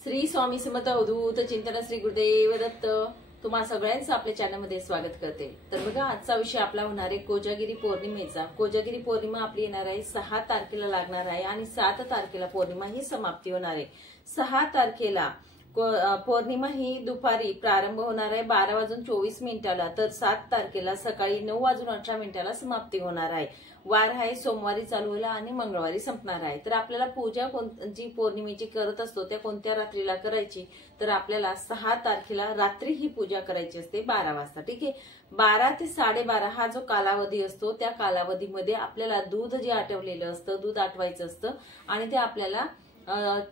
श्री स्वामी समर्थ अवधूत चिंतन श्री गुरुदेव दत्त तुम्हा सगळ्यांचं आपल्या चॅनलमध्ये स्वागत करते। तर बघा, आजचा विषय आपला होणार आहे कोजागिरी पौर्णिमेचा। कोजागिरी पौर्णिमा आपली येणार आहे 6 तारखेला लागणार आहे आणि 7 तारखेला पौर्णिमा ही समाप्ती होणार आहे। 6 तारखेला पौर्णिमा ही दुपारी प्रारंभ होणार आहे 12:24 तर 7 तारखेला सकाळी 9:18 समाप्ती होणार आहे। वार आहे सोमवारी चालू होला आणि मंगळवारी संपणार आहे। तर आपल्याला पूजा जी पौर्णिमेची करत असतो त्या कोणत्या रात्रीला करायची, तर आपल्याला 6 तारखेला रात्री ही पूजा करायची असते 12 वाजता। ठीक आहे, 12 ते 12:30 हा जो कालावधी असतो त्या कालावधीमध्ये आपल्याला दूध जे आटवलेलं असतं दूध आटवायचं असतं आणि ते आपल्याला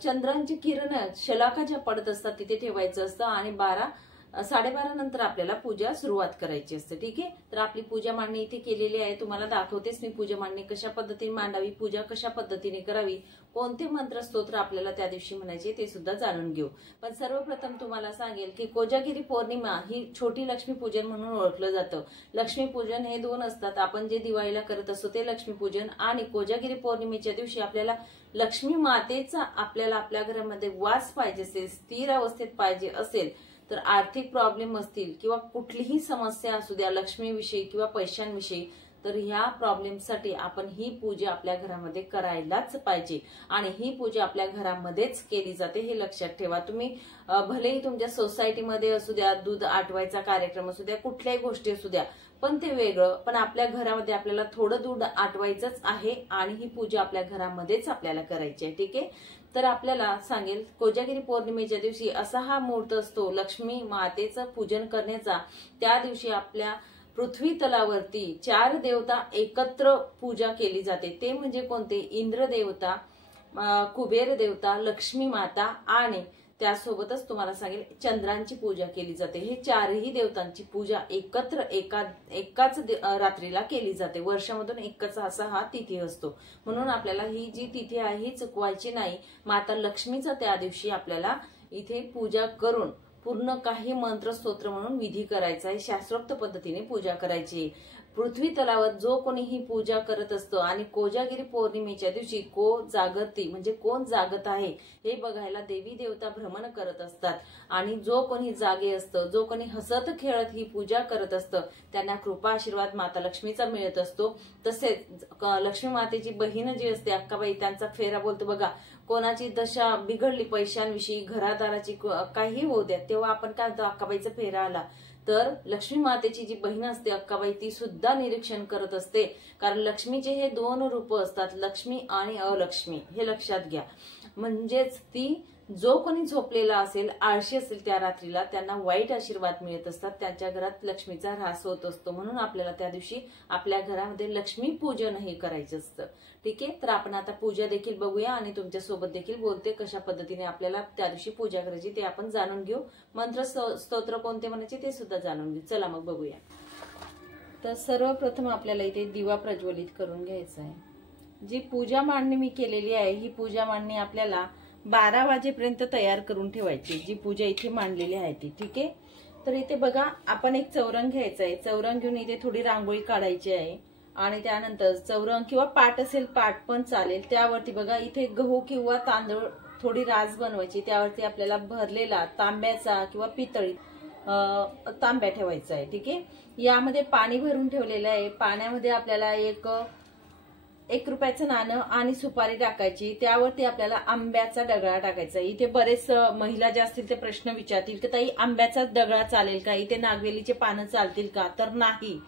चंद्रांची किरण शलाका ज्या पडत असतात तिथे ठेवायचं असतं आणि 12:30 नंतर आपल्याला पूजा सुरुवात करायची असते। ठीक आहे, तर आपली पूजा मांडणी इथे केलेली आहे। तुम्हाला दाखवतेच मी पूजा मांडणी कशा पद्धतीने मांडावी, पूजा कशा पद्धतीने करावी, कोणते मंत्र स्तोत्र आपल्याला त्या दिवशी म्हणायचे ते सुद्धा जाणून घेऊ। पण सर्वप्रथम तुम्हाला सांगेल की कोजागिरी पौर्णिमा ही छोटी लक्ष्मी पूजन म्हणून ओळखलं जातं। लक्ष्मी पूजन हे 2 असतात। आपण जे दिवाळीला करत असतो ते लक्ष्मी पूजन आणि कोजागिरी पौर्णिमेच्या दिवशी आपल्याला लक्ष्मी मातेचा आपल्याला आपल्या घरामध्ये वास पाहिजे असेल, स्थिर अवस्थेत पाहिजे असेल, तर आर्थिक प्रॉब्लेम असतील किंवा कुठलीही समस्या असू द्या लक्ष्मीविषयी किंवा पैशांविषयी, तर ह्या प्रॉब्लेमसाठी आपण ही पूजा आपल्या घरामध्ये करायलाच पाहिजे आणि ही पूजा आपल्या घरामध्येच केली जाते हे लक्षात ठेवा। तुम्ही भलेही तुमच्या सोसायटीमध्ये असू द्या, दूध आटवायचा कार्यक्रम असू द्या, कुठल्याही गोष्टी असू द्या, पण ते वेगळं, पण आपल्या घरामध्ये आपल्याला थोडं दूध आटवायचंच आहे आणि ही पूजा आपल्या घरामध्येच आपल्याला करायची आहे। ठीक आहे, तर आपल्याला सांगेल कोजागिरी पौर्णिमेच्या दिवशी असा हा मुहूर्त असतो लक्ष्मी मातेचं पूजन करण्याचा। त्या दिवशी आपल्या पृथ्वी तलावरती 4 देवता एकत्र पूजा केली जाते। ते म्हणजे कोणते? इंद्र देवता, कुबेर देवता, लक्ष्मी माता आणि त्यासोबतच तुम्हाला सांगेल चंद्रांची पूजा केली जाते। हे 4ही देवतांची पूजा एकत्र एकाच रात्रीला केली जाते। वर्षामधून एकच असा हा तिथी असतो, म्हणून आपल्याला ही जी तिथी आहे ही चुकवायची नाही। माता लक्ष्मीचा त्या दिवशी आपल्याला इथे पूजा करून पूर्ण काही मंत्र स्तोत्र म्हणून विधी करायचा आहे, शास्त्रोक्त पद्धतीने पूजा करायची। पृथ्वी तलावर जो कोणी ही पूजा करत असतो आणि कोजागिरी पौर्णिमेच्या दिवशी जागरती म्हणजे कोण जागत आहे हे बघायला देवी देवता भ्रमण करत असतात आणि जो कोणी जागे असतं, जो कोणी हसत खेळत ही पूजा करत असतं त्यांना कृपा आशीर्वाद माता लक्ष्मीचा मिळत असतो। तसेच लक्ष्मी मातेची बहीण जी असते अक्काबाई, त्यांचा फेरा बोलतो बघा, कोणाची दशा बिघडली पैशांविषयी घरादाराची काही होऊ द्या, तेव्हा आपण काय म्हणतो अक्काबाईचा फेरा आला, तर लक्ष्मी मातेची जी बहीण असते अक्काबाई ती सुद्धा निरीक्षण करत असते। कारण लक्ष्मीचे हे 2 रूप असतात, लक्ष्मी आणि अलक्ष्मी, हे लक्षात घ्या। म्हणजेच ती जो कोणी झोपलेला असेल, आळशी असेल त्या रात्रीला, त्यांना वाईट आशीर्वाद मिळत असतात, त्यांच्या घरात लक्ष्मीचा ऱ्हास होत असतो। म्हणून आपल्याला त्या दिवशी आपल्या घरामध्ये लक्ष्मी पूजन हे करायचं असतं। ठीक आहे, तर आपण आता पूजा देखील बघूया आणि तुमच्या सोबत देखील बोलते कशा पद्धतीने आपल्याला त्या दिवशी पूजा करायची ते आपण जाणून घेऊ। मंत्र स्तोत्र कोणते म्हणायचे ते सुद्धा जाणून घेऊ। चला मग बघूया। तर सर्वप्रथम आपल्याला इथे दिवा प्रज्वलित करून घ्यायचा आहे। जी पूजा मांडणी मी केलेली आहे ही पूजा मांडणी आपल्याला 12 वाजेपर्यंत तयार करून ठेवायची, जी पूजा इथे मांडलेली आहे ती। ठीक आहे, तर इथे बघा आपण एक चौरंग घ्यायचा आहे। चौरंग घेऊन इथे थोडी रांगोळी काढायची आहे आणि त्यानंतर चौरंग किंवा पाट असेल पाट पण चालेल, त्यावरती बघा इथे गहू किंवा तांदूळ थोडी रास बनवायची, त्यावरती आपल्याला भरलेला तांब्याचा किंवा पितळी तांब्या ठेवायचा आहे। ठीक आहे, यामध्ये पाणी भरून ठेवलेलं आहे। पाण्यामध्ये आपल्याला एक रुपयाचं नाणं आणि सुपारी टाकायची, त्यावरती आपल्याला आंब्याचा डगळा टाकायचा। इथे बरेच महिला ज्या असतील ते प्रश्न विचारतील की ताई आंब्याचा डगळा चालेल का, इथे नागवेलीचे पानं चालतील का, तर नाही।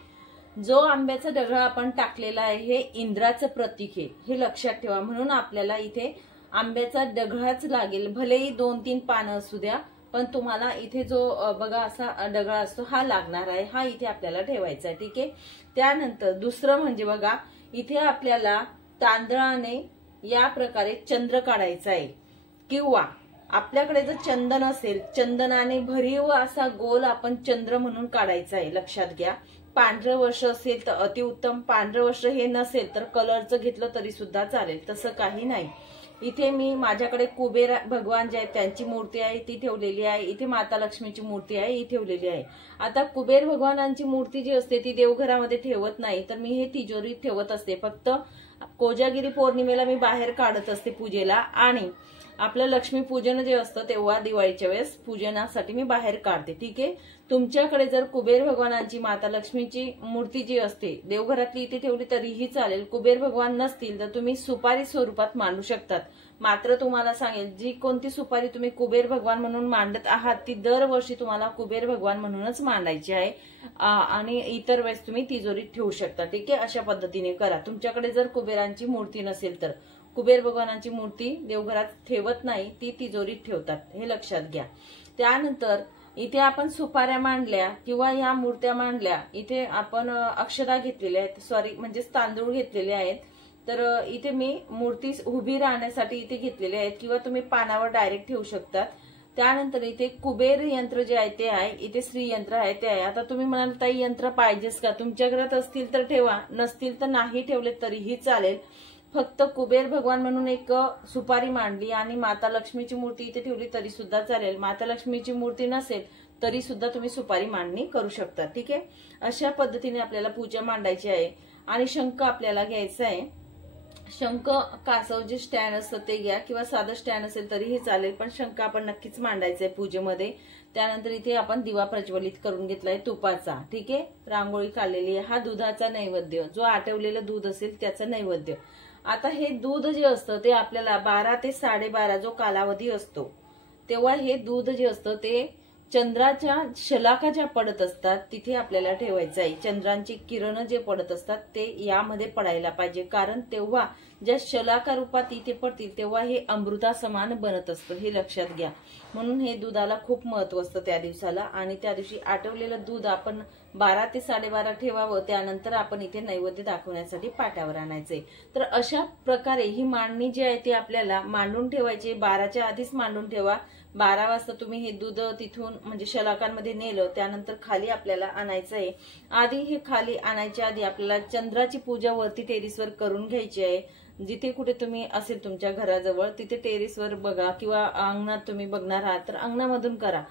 जो आंब्याचा डगळा आपण टाकलेला आहे हे इंद्राचं प्रतीक आहे, हे लक्षात ठेवा। म्हणून आपल्याला इथे आंब्याचा डगळाच लागेल, भलेही 2-3 पानं असू द्या, पण तुम्हाला इथे जो बघा असा डगळा असतो हा लागणार आहे, हा इथे आपल्याला ठेवायचा आहे। ठीक आहे, त्यानंतर दुसरं म्हणजे बघा इथे आपल्याला तांदळाने या प्रकारे चंद्र काढायचा आहे किंवा आपल्याकडे जर चंदन असेल चंदनाने भरीव असा गोल आपण चंद्र म्हणून काढायचा आहे। लक्षात घ्या, पांढरं वस्त्र असेल तर अतिउत्तम, पांढरं वस्त्र हे नसेल तर कलरचं घेतलं तरी सुद्धा चालेल, तसं काही नाही। इथे मी माझ्याकडे कुबेर भगवान जे आहेत त्यांची मूर्ती आहे ती ठेवलेली आहे, इथे माता लक्ष्मीची मूर्ती आहे ही ठेवलेली आहे। आता कुबेर भगवानांची मूर्ती जी असते ती देवघरामध्ये ठेवत नाही, तर मी हे तिजोरीत ठेवत असते। फक्त कोजागिरी पौर्णिमेला मी बाहेर काढत असते पूजेला आणि आपलं लक्ष्मीपूजन जे असतं तेव्हा दिवाळीच्या वेळेस पूजनासाठी मी बाहेर काढते. ठीक आहे. तुमच्याकडे जर कुबेर भगवानांची माता लक्ष्मीची मूर्ती जी असते देवघरातली इथे ठेवली तरीही चालेल. कुबेर भगवान नसतील तर तुम्ही सुपारी स्वरूपात मांडू शकतात. मात्र तुम्हाला सांगेल जी कोणती सुपारी तुम्ही कुबेर भगवान म्हणून मांडत आहात ती दरवर्षी तुम्हाला कुबेर भगवान म्हणूनच मांडायची आहे आणि इतर वेळेस तुम्ही तिजोरीत ठेवू शकता. ठीक आहे. अशा पद्धतीने करा. तुमच्याकडे जर कुबेरांची मूर्ती नसेल तर कुबेर भगवानांची मूर्ती देवघरात ठेवत नाही, ती तिजोरीत ठेवतात, हे लक्षात घ्या. त्यानंतर इथे आपण सुपाऱ्या मांडल्या किंवा या मूर्त्या मांडल्या, इथे आपण अक्षता घेतलेल्या आहेत, सॉरी म्हणजे तांदूळ घेतलेले आहेत. तर इथे मी मूर्ती उभी राहण्यासाठी इथे घेतलेले आहेत किंवा तुम्ही पानावर डायरेक्ट ठेवू शकतात. त्यानंतर इथे कुबेर यंत्र जे आहे ते आहे, इथे श्री यंत्र आहे ते आहे. आता तुम्ही म्हणाल ताई यंत्र पाहिजेच का? तुमच्या घरात असतील तर ठेवा, नसतील तर नाही ठेवले तरीही चालेल. फक्त कुबेर भगवान म्हणून एक सुपारी मांडली आणि माता लक्ष्मीची मूर्ती इथे ठेवली तरी सुद्धा चालेल. माता लक्ष्मीची मूर्ती नसेल तरी सुद्धा तुम्ही सुपारी मांडणी करू शकता. ठीक आहे. अशा पद्धतीने आपल्याला पूजा मांडायची आहे. आणि शंख आपल्याला घ्यायचा आहे. शंख कासव जे स्टँड असतं ते घ्या किंवा साधं स्टँड असेल तरीही चालेल, पण शंख आपण नक्कीच मांडायचा आहे पूजेमध्ये. त्यानंतर इथे आपण दिवा प्रज्वलित करून घेतलाय तुपाचा. ठीक आहे. रांगोळी काढलेली आहे. हा दुधाचा नैवेद्य, जो आटवलेलं दूध असेल त्याचा नैवेद्य. आता हे दूध जे असतं ते आपल्याला 12 ते 12:30 जो कालावधी असतो तेव्हा हे दूध जे असतं ते चंद्राच्या शलाका ज्या पडत असतात तिथे आपल्याला ठेवायचं आहे. चंद्रांची किरण जे पडत असतात ते यामध्ये पडायला पाहिजे, कारण तेव्हा ज्या शलाका रूपात इथे पडतील तेव्हा हे अमृता समान बनत असतं, हे लक्षात घ्या. म्हणून हे दुधाला खूप महत्व असतं त्या दिवसाला. आणि त्या दिवशी आटवलेलं दूध आपण 12 ते 12:30 ठेवावं. त्यानंतर आपण इथे नैवेद्य दाखवण्यासाठी पाट्यावर आणायचंय. तर अशा प्रकारे ही मांडणी जी आहे ती आपल्याला मांडून ठेवायची. 12च्या आधीच मांडून ठेवा. 12 वाजता तुम्ही हे दूध तिथून म्हणजे शलाकांमध्ये नेलं, त्यानंतर खाली आपल्याला आणायचं आहे. आधी हे खाली आणायच्या आधी आपल्याला चंद्राची पूजा वरती टेरिसवर करून घ्यायची आहे. जिथे कुठे तुम्ही असेल तुमच्या घराजवळ तिथे टेरिसवर बघा किंवा अंगणात तुम्ही बघणार आहात तर अंगणामधून करा.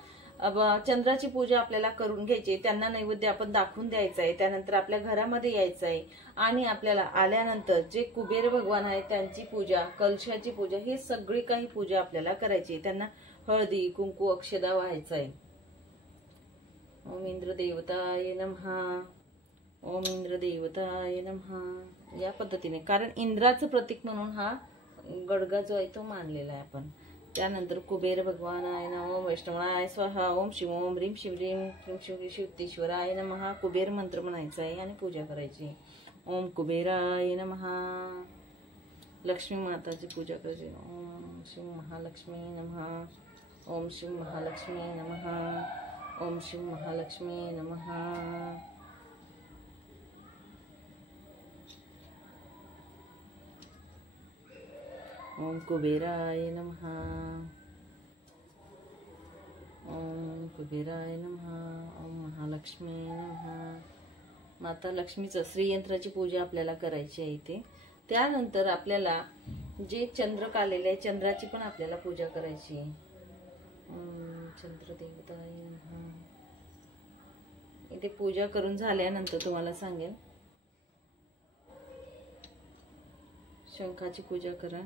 चंद्राची पूजा आपल्याला करून घ्यायची. त्यांना नैवेद्य आपण दाखवून द्यायचा आहे. त्यानंतर आपल्या घरामध्ये यायचं आहे आणि आपल्याला आल्यानंतर जे कुबेर भगवान आहेत त्यांची पूजा, कलशाची पूजा, हे सगळी काही पूजा आपल्याला करायची आहे. त्यांना हळदी कुंकू अक्षदा व्हायचा आहे. ओम इंद्र देवताय नमः, ओम इंद्र देवताय नमः, या पद्धतीने. कारण इंद्राचं प्रतीक म्हणून हा गडगा जो आहे तो मानलेला आहे आपण. त्यानंतर कुबेर भगवानाय नमः, ओम वैष्णवाय स्वाहा, ओम शिव ओम ह्रीम शिव ह्रीम ह्रीम शिव शिवतेश्वराय नमः. कुबेर मंत्र म्हणायचा आहे आणि पूजा करायची. ओम कुबेराय नमः. लक्ष्मी माताची पूजा करायची. ओम शिव महालक्ष्मी नमः, ओम शिव महालक्ष्मी नमः, ओम शिव महालक्ष्मी नमः. ओम कुबेराय नमः, ओम कुबेराय नमः, ओम महालक्ष्मी नमः. माता लक्ष्मीचं श्रीयंत्राची पूजा आपल्याला करायची आहे इथे. त्यानंतर आपल्याला जे चंद्र काढलेले आहे चंद्राची पण आपल्याला पूजा करायची आहे. चंद्र देवताय नमः. इथे पूजा करून झाल्यानंतर तुम्हाला सांगेल. शंखाची पूजा करा.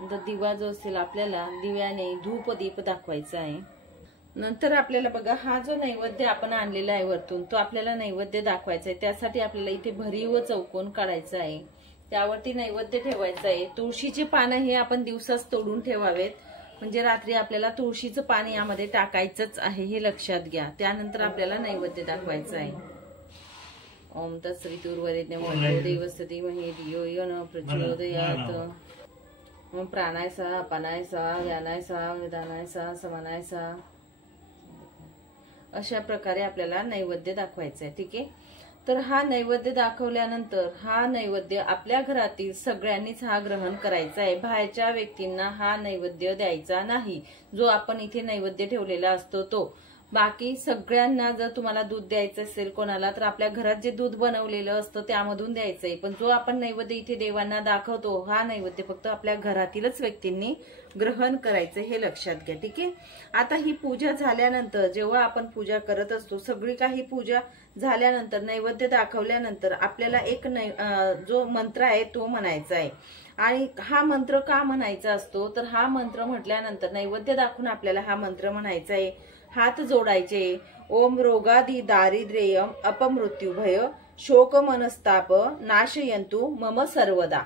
नंतर दिवा जो असेल आपल्याला दिव्याने धूप दीप दाखवायचा आहे. नंतर आपल्याला बघा हा जो नैवेद्य आपण आणलेला आहे वरतून तो आपल्याला नैवेद्य दाखवायचा आहे. त्यासाठी आपल्याला इथे भरीव चौकोन काढायचा आहे. त्यावरती नैवेद्य ठेवायचं आहे. तुळशीचे पानं हे आपण दिवसाच तोडून ठेवावेत, म्हणजे रात्री आपल्याला तुळशीचं पान यामध्ये टाकायचंच आहे, हे लक्षात घ्या. त्यानंतर आपल्याला नैवेद्य दाखवायचं आहे. ओम तत्सवितुर्वरेण्यं देवस्य महे धियो यो न प्रचोदयात्. ओम प्राणाय सा अपानाय सा व्यानाय सा विधानाय सा समानाय सा. अशा प्रकारे आपल्याला नैवेद्य दाखवायचा आहे. ठीक आहे. तर हा नैवेद्य दाखवल्यानंतर हा नैवेद्य आपल्या घरातील सगळ्यांनीच हा ग्रहण करायचा आहे. बाहेरच्या व्यक्तींना हा नैवेद्य द्यायचा नाही. जो आपण इथे नैवेद्य ठेवलेला असतो तो बाकी सगळ्यांना जर तुम्हाला दूध द्यायचं असेल कोणाला तर आपल्या घरात जे दूध बनवलेलं असतं त्यामधून द्यायचंय, पण जो आपण नैवेद्य इथे देवांना दाखवतो हा नैवेद्य फक्त आपल्या घरातीलच व्यक्तींनी ग्रहण करायचं, हे लक्षात घ्या. ठीक आहे. आता ही पूजा झाल्यानंतर जेव्हा आपण पूजा करत असतो, सगळी काही पूजा झाल्यानंतर नैवेद्य दाखवल्यानंतर आपल्याला एक जो मंत्र आहे तो म्हणायचा आहे. आणि हा मंत्र का म्हणायचा असतो तर हा मंत्र म्हटल्यानंतर नैवेद्य दाखवून आपल्याला हा मंत्र म्हणायचा आहे. हात जोडायचे. ओम रोगादी दारिद्र्यम अपमृत्युभय शोक मनस्ताप नाशयंतु मम सर्वदा.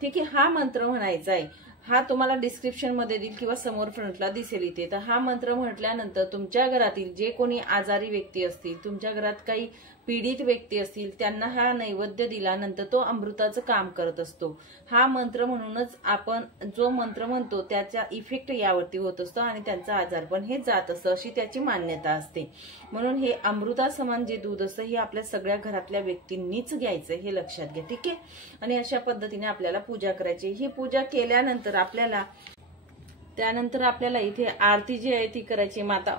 ठीक आहे. हा मंत्र म्हणायचा आहे. हा तुम्हाला डिस्क्रिप्शन मध्ये देईल किंवा समोर फ्रंटला दिसेल इथे. तर हा मंत्र म्हटल्यानंतर तुमच्या घरातील जे कोणी आजारी व्यक्ती असतील, तुमच्या घरात काही पीडित व्यक्ती असतील, त्यांना हा नैवेद्य दिल्यानंतर तो अमृताचं काम करत असतो. हा मंत्र म्हणूनच आपण जो मंत्र म्हणतो त्याचा इफेक्ट यावरती होत असतो आणि त्यांचा आजार पण हे जात असतं, अशी त्याची मान्यता असते. म्हणून हे अमृता समान जे दूध असतं हे आपल्या सगळ्या घरातल्या व्यक्तींनीच घ्यायचं, हे लक्षात घ्या. ठीक आहे. आणि अशा पद्धतीने आपल्याला पूजा करायची. ही पूजा केल्यानंतर त्यानंतर आपल्याला इथे आरती जी आहे ती करायची. माता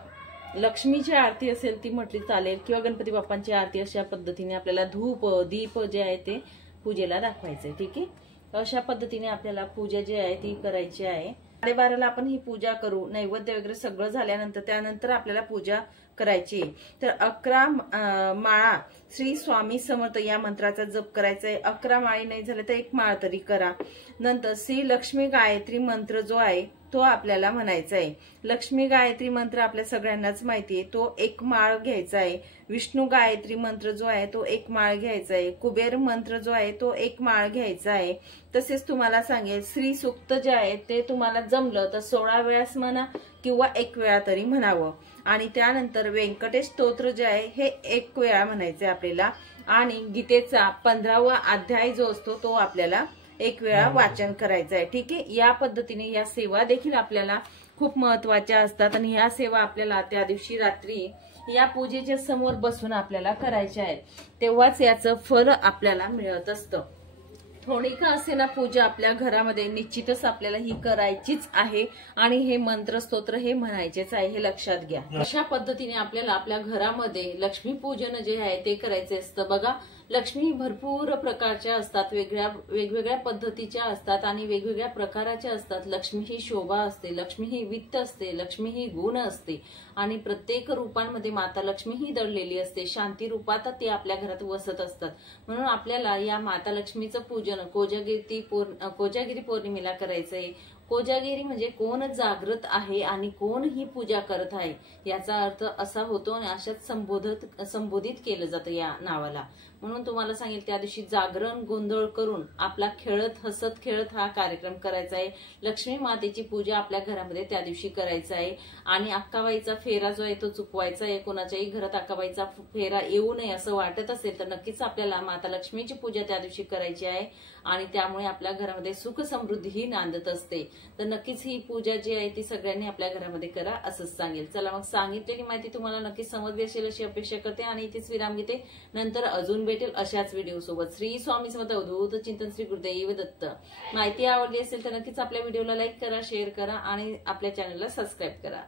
लक्ष्मीची आरती असेल ती म्हटली चालेल किंवा गणपती बाप्पांची आरती, अशा पद्धतीने आपल्याला धूप दीप जे आहे ते पूजेला दाखवायचंय. ठीक आहे. अशा पद्धतीने आपल्याला पूजा जी आहे ती करायची आहे. 12:30ला आपण ही पूजा करू. नैवेद्य वगैरे सगळं झाल्यानंतर त्यानंतर आपल्याला पूजा करायची. तर 11 माळा श्री स्वामी समर्थ या मंत्राचा जप करायचा आहे. 11 माळी नाही झाले तर 1 माळ तरी करा. नंतर श्री लक्ष्मी गायत्री मंत्र जो आहे तो आपल्याला म्हणायचा आहे. लक्ष्मी गायत्री मंत्र आपल्या सगळ्यांनाच माहिती आहे, तो 1 माळ घ्यायचा आहे. विष्णू गायत्री मंत्र जो आहे तो 1 माळ घ्यायचा आहे. कुबेर मंत्र जो आहे तो 1 माळ घ्यायचा आहे. तसेच तुम्हाला सांगेल श्री सूक्त जे आहे ते तुम्हाला जमलं तर 16 वेळास म्हणा किंवा 1 वेळा तरी म्हणावं. आणि त्यानंतर व्यंकटेश स्तोत्र जे आहे हे 1 वेळा म्हणायचे आपल्याला. आणि गीतेचा 15वा अध्याय जो असतो तो आपल्याला 1 वेळा वाचन करायचं आहे. ठीक आहे. या पद्धतीने या सेवा देखील आपल्याला खूप महत्वाच्या असतात आणि या सेवा आपल्याला त्या दिवशी रात्री या पूजेच्या समोर बसून आपल्याला करायच्या आहेत, तेव्हाच याचं फल आपल्याला मिळत असतं. थोडी का असेना पूजा आपल्या घरामध्ये निश्चितच आपल्याला ही करायचीच आहे आणि हे मंत्र स्तोत्र हे म्हणायचेच आहे, हे लक्षात घ्या. अशा पद्धतीने आपल्याला आपल्या घरामध्ये लक्ष्मी पूजन जे आहे ते करायचे असतं. बघा, लक्ष्मी भरपूर प्रकारच्या असतात, वेगवेगळ्या पद्धतीच्या असतात आणि वेगवेगळ्या प्रकाराच्या असतात. लक्ष्मी ही शोभा असते, लक्ष्मी ही वित्त असते, लक्ष्मी ही गुण असते आणि प्रत्येक रूपांमध्ये माता लक्ष्मी ही दडलेली असते. शांती रूपात ते आपल्या घरात वसत असतात. म्हणून आपल्याला या माता लक्ष्मीचं पूजन कोजागिरी पौर्णिमेला करायचंय. कोजागिरी म्हणजे कोण जागृत आहे आणि कोण ही पूजा करत आहे याचा अर्थ असा होतो आणि अशाच संबोधित केलं जातं या नावाला. म्हणून तुम्हाला सांगेल त्या दिवशी जागरण गोंधळ करून आपला खेळत हसत खेळत हा कार्यक्रम करायचा आहे. लक्ष्मी मातेची पूजा आपल्या घरामध्ये त्या दिवशी करायचा आहे. आणि अक्काबाईचा फेरा जो आहे तो चुकवायचा आहे. कोणाच्याही घरात अक्काबाईचा फेरा येऊ नये असं वाटत असेल तर नक्कीच आपल्याला माता लक्ष्मीची पूजा त्या दिवशी करायची आहे आणि त्यामुळे आपल्या घरामध्ये सुख समृद्धी ही नांदत असते. तर नक्कीच ही पूजा जी आहे ती सगळ्यांनी आपल्या घरामध्ये करा असंच सांगेल. चला मग सांगितलेली माहिती तुम्हाला नक्कीच समजली असेल अशी अपेक्षा करते आणि इथेच विराम घेते. नंतर अजून भेटेल अशाच व्हिडिओ सोबत. श्री स्वामी समर्थ अवधूत चिंतन श्री गुरुदेव दत्त. माहिती आवडली असेल तर नक्कीच आपल्या व्हिडिओला लाईक करा, शेअर करा आणि आपल्या चॅनलला सबस्क्राईब करा.